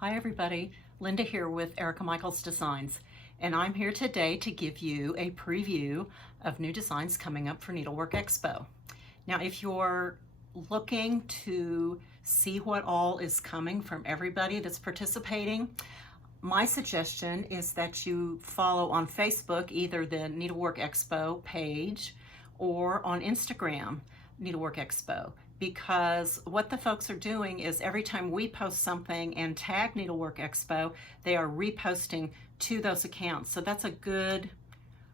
Hi everybody, Linda here with Erica Michaels Designs, and I'm here today to give you a preview of new designs coming up for Needlework Expo. Now if you're looking to see what all is coming from everybody that's participating, my suggestion is that you follow on Facebook either the Needlework Expo page or on Instagram, Needlework Expo, because what the folks are doing is every time we post something and tag Needlework Expo, they are reposting to those accounts. So that's a good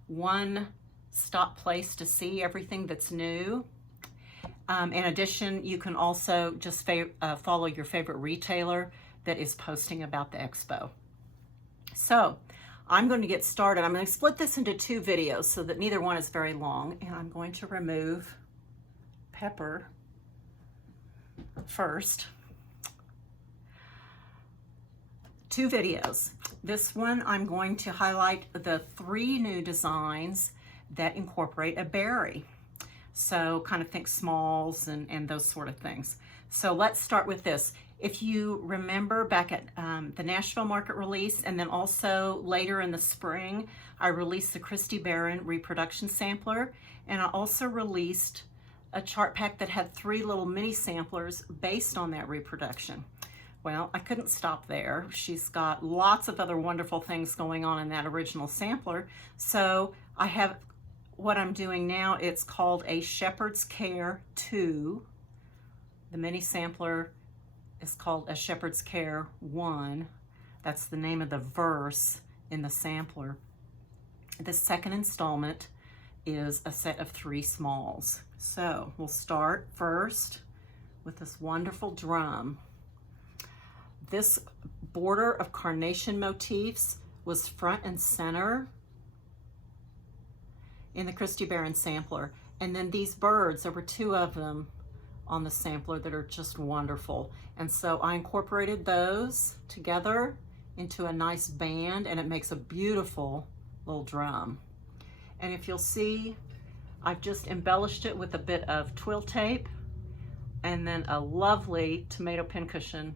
one-stop place to see everything that's new. In addition, you can also just follow your favorite retailer that is posting about the expo. So I'm going to get started. I'm going to split this into two videos so that neither one is very long, and I'm going to remove Pepper first. Two videos. This one I'm going to highlight the 3 new designs that incorporate a berry. So kind of think smalls and those sort of things. So let's start with this. If you remember back at the Nashville Market release, and then also later in the spring, I released the Christy Barron reproduction sampler, and I also released a chart pack that had 3 little mini samplers based on that reproduction. Well, I couldn't stop there. She's got lots of other wonderful things going on in that original sampler. So I have what I'm doing now, it's called a Shepherd's Care 2. The mini sampler is called a Shepherd's Care 1. That's the name of the verse in the sampler. The second installment is a set of 3 smalls. So we'll start first with this wonderful drum. This border of carnation motifs was front and center in the Christy Barron sampler. And then these birds, there were 2 of them on the sampler that are just wonderful. And so I incorporated those together into a nice band, and it makes a beautiful little drum. And if you'll see, I've just embellished it with a bit of twill tape and then a lovely tomato pincushion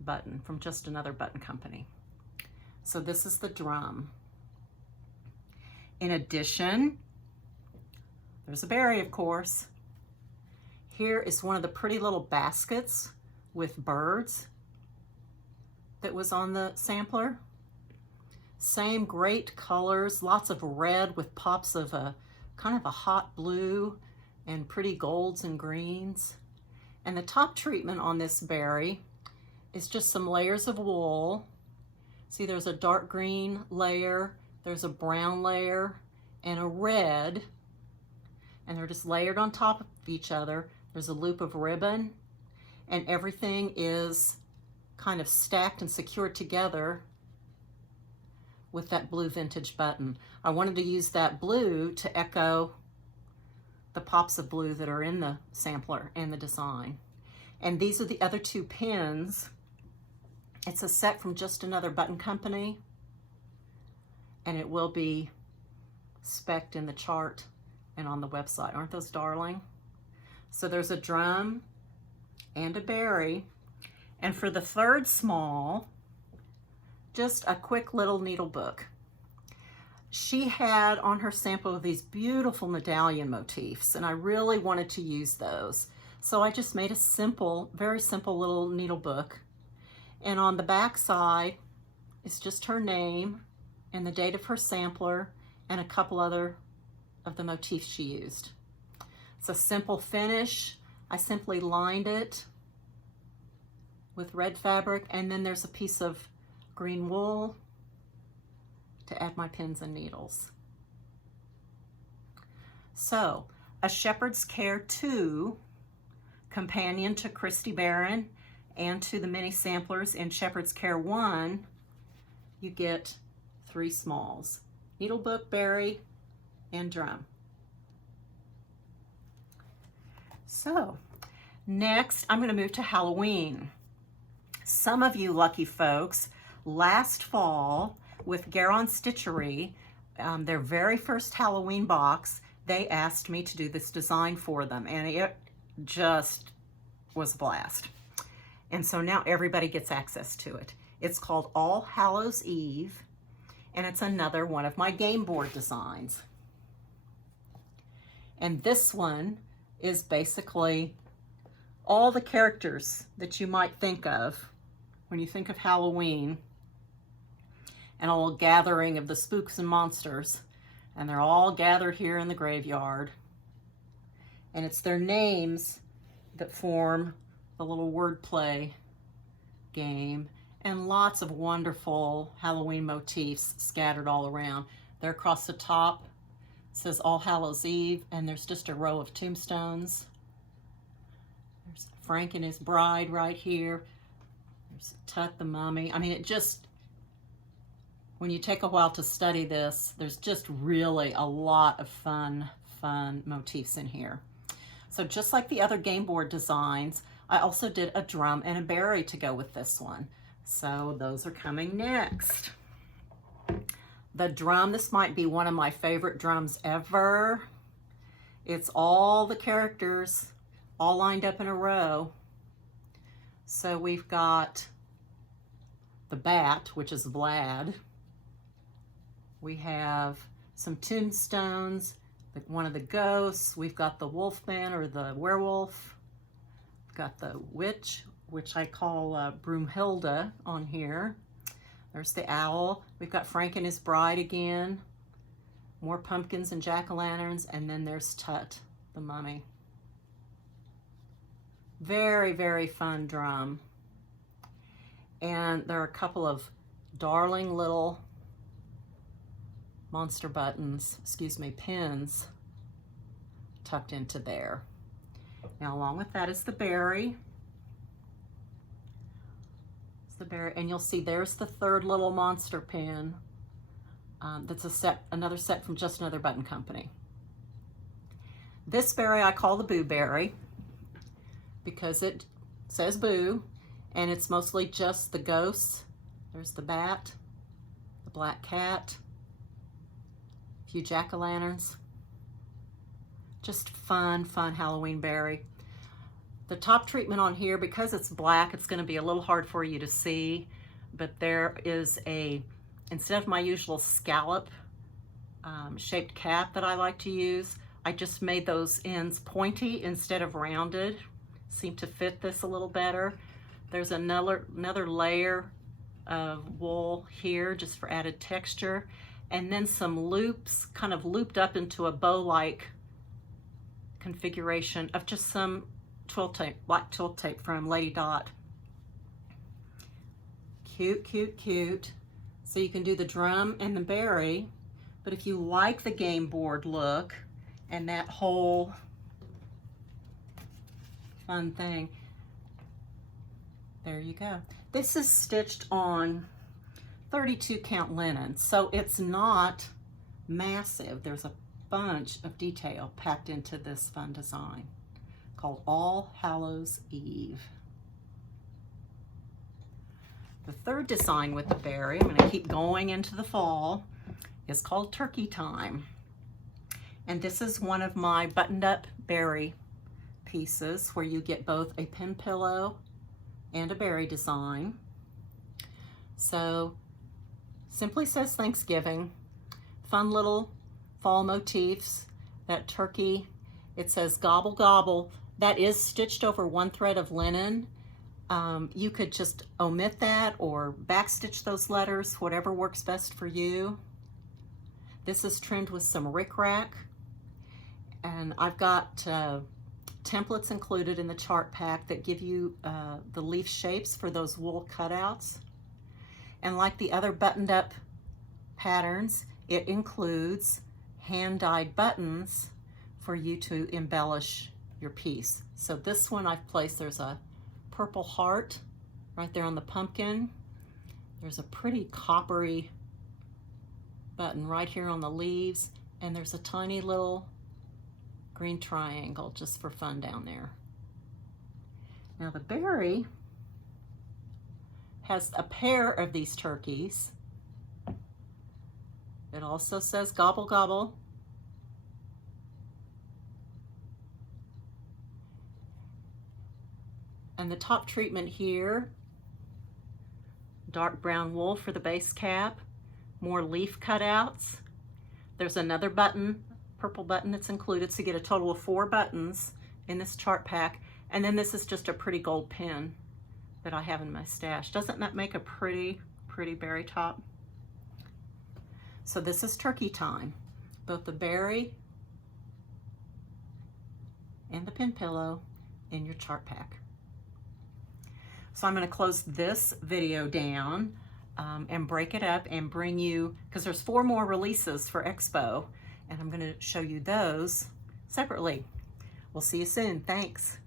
button from Just Another Button Company. So this is the drum. In addition, there's a berry, of course. Here is one of the pretty little baskets with birds that was on the sampler. Same great colors, lots of red with pops of a kind of a hot blue and pretty golds and greens. And the top treatment on this berry is just some layers of wool. See, there's a dark green layer, there's a brown layer, and a red, and they're just layered on top of each other. There's a loop of ribbon, and everything is kind of stacked and secured together with that blue vintage button. I wanted to use that blue to echo the pops of blue that are in the sampler and the design. And these are the other 2 pins. It's a set from Just Another Button Company, and it will be spec'd in the chart and on the website. Aren't those darling? So there's a drum and a berry. And for the 3rd small, just a quick little needle book. She had on her sample these beautiful medallion motifs, and I really wanted to use those. So I just made a simple, very simple little needle book. And on the back side is just her name and the date of her sampler and a couple other of the motifs she used. It's a simple finish. I simply lined it with red fabric, and then there's a piece of green wool to add my pins and needles. So, a Shepherd's Care 2, companion to Christy Barron and to the mini samplers in Shepherd's Care 1, you get 3 smalls: needlebook, berry, and drum. So, next I'm going to move to Halloween. Some of you lucky folks, last fall with Garon Stitchery, their very first Halloween box, they asked me to do this design for them, and it just was a blast. And so now everybody gets access to it. It's called All Hallows Eve, and it's another one of my game board designs. And this one is basically all the characters that you might think of when you think of Halloween, and a little gathering of the spooks and monsters, and they're all gathered here in the graveyard. And it's their names that form the little wordplay game, and lots of wonderful Halloween motifs scattered all around. There across the top it says All Hallows Eve, and there's just a row of tombstones. There's Frank and his bride right here. There's Tut the mummy. I mean, it just, when you take a while to study this, there's just really a lot of fun motifs in here. So just like the other game board designs, I also did a drum and a berry to go with this one. So those are coming next. The drum, this might be one of my favorite drums ever. It's all the characters all lined up in a row. So we've got the bat, which is Vlad. We have some tombstones, one of the ghosts. We've got the wolfman or the werewolf. We've got the witch, which I call Broomhilda on here. There's the owl. We've got Frank and his bride again. More pumpkins and jack-o'-lanterns. And then there's Tut, the mummy. Very, very fun drum. And there are a couple of darling little monster buttons, pins tucked into there. Now along with that is the berry. It's the berry, and you'll see there's the third little monster pin. That's a set, another set from Just Another Button Company. This berry I call the Boo Berry because it says boo, and it's mostly just the ghosts. There's the bat, the black cat, a few jack-o'-lanterns. Just fun Halloween berry. The top treatment on here, because it's black, it's going to be a little hard for you to see, but there is a, instead of my usual scallop shaped cap that I like to use, I just made those ends pointy instead of rounded. Seem to fit this a little better. There's another layer of wool here just for added texture, and then some loops kind of looped up into a bow-like configuration of just some twill tape, black twill tape from Lady Dot. Cute, cute, cute. So you can do the drum and the berry, but if you like the game board look and that whole fun thing, there you go. This is stitched on 32 count linen, so it's not massive. There's a bunch of detail packed into this fun design called All Hallows Eve. The third design with the berry, I'm going to keep going into the fall, is called Turkey Time. And this is one of my buttoned up berry pieces where you get both a pin pillow and a berry design. So simply says Thanksgiving. Fun little fall motifs. That turkey, it says gobble gobble. That is stitched over one thread of linen. You could just omit that or backstitch those letters, whatever works best for you. This is trimmed with some rickrack, and I've got templates included in the chart pack that give you the leaf shapes for those wool cutouts. And like the other buttoned up patterns, it includes hand-dyed buttons for you to embellish your piece. So this one I've placed, there's a purple heart right there on the pumpkin. There's a pretty coppery button right here on the leaves, and there's a tiny little green triangle just for fun down there. Now the berry has a pair of these turkeys. It also says gobble gobble. And the top treatment here, dark brown wool for the base cap, more leaf cutouts. There's another button, purple button that's included, so you get a total of 4 buttons in this chart pack. And then this is just a pretty gold pin that I have in my stash. Doesn't that make a pretty berry top? So this is turkey time. Both the berry and the pin pillow in your chart pack. So I'm going to close this video down and break it up and bring you, because there's 4 more releases for Expo, and I'm going to show you those separately. We'll see you soon. Thanks.